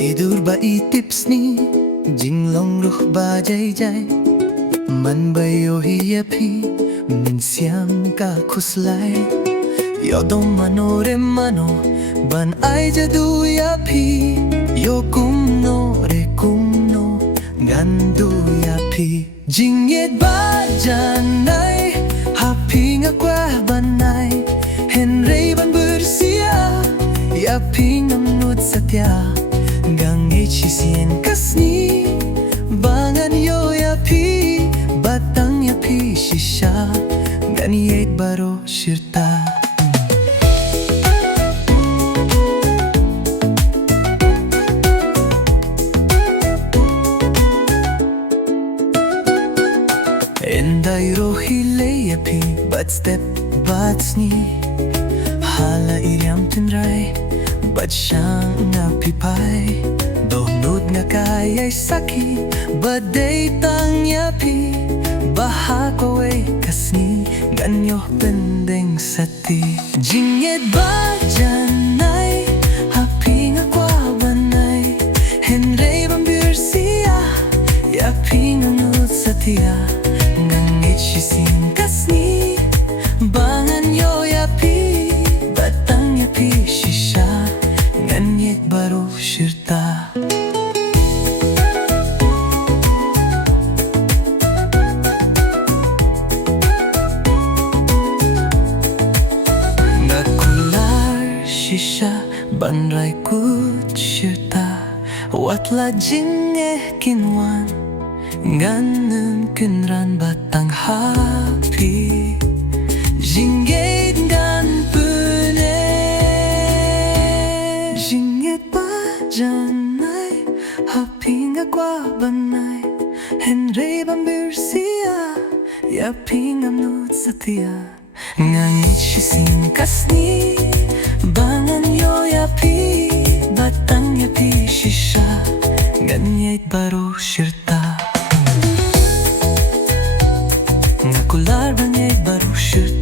Tidur ba i tipsngi jinglong ruh ba jai jai man bayo hi phi min siam ka khuslai yodom mano re mano ban ai jadu ya phi yo kumno re kumno gandu ya phi jingieid ba janai happy nga kwa banai henrei ban bersia ya phi ngamnut satya gang sien kasni bangan yo ya pi batang ya pi shisha jingieid baro shirta endai rohile ya pi but step but sni hala riam tynrai but shang nga pipai dohnod nga kaya'y saki baday tang yapi bahakaway kasni ganyo pendeng sati jingieid ba janay happy nga kwa banay henrei bambirsia yapi nga nut satia ngangit shisin kasni bangan yo yapi batang yapi shisha jingieid baro shirta nakular shisha banrai kut shirta watla jinge kinwan ganun kinran batang happy jingieid gan janai happy nga kwa banai henrei bambirsia yapi ngamnut satia ngangit shisin kasni bangan yo yapi batang yapi shisha jingieid baro shirta ngakular jingieid baro shirta